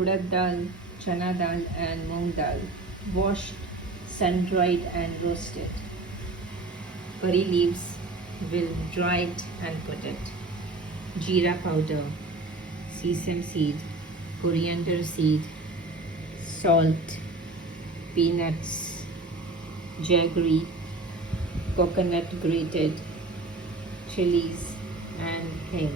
urad dal, chana dal and moong dal, washed, sun-dried and roasted. Curry leaves will dry it and put it. Jeera powder, sesame seed, coriander seed, salt, peanuts, jaggery, coconut grated, chilies and hing.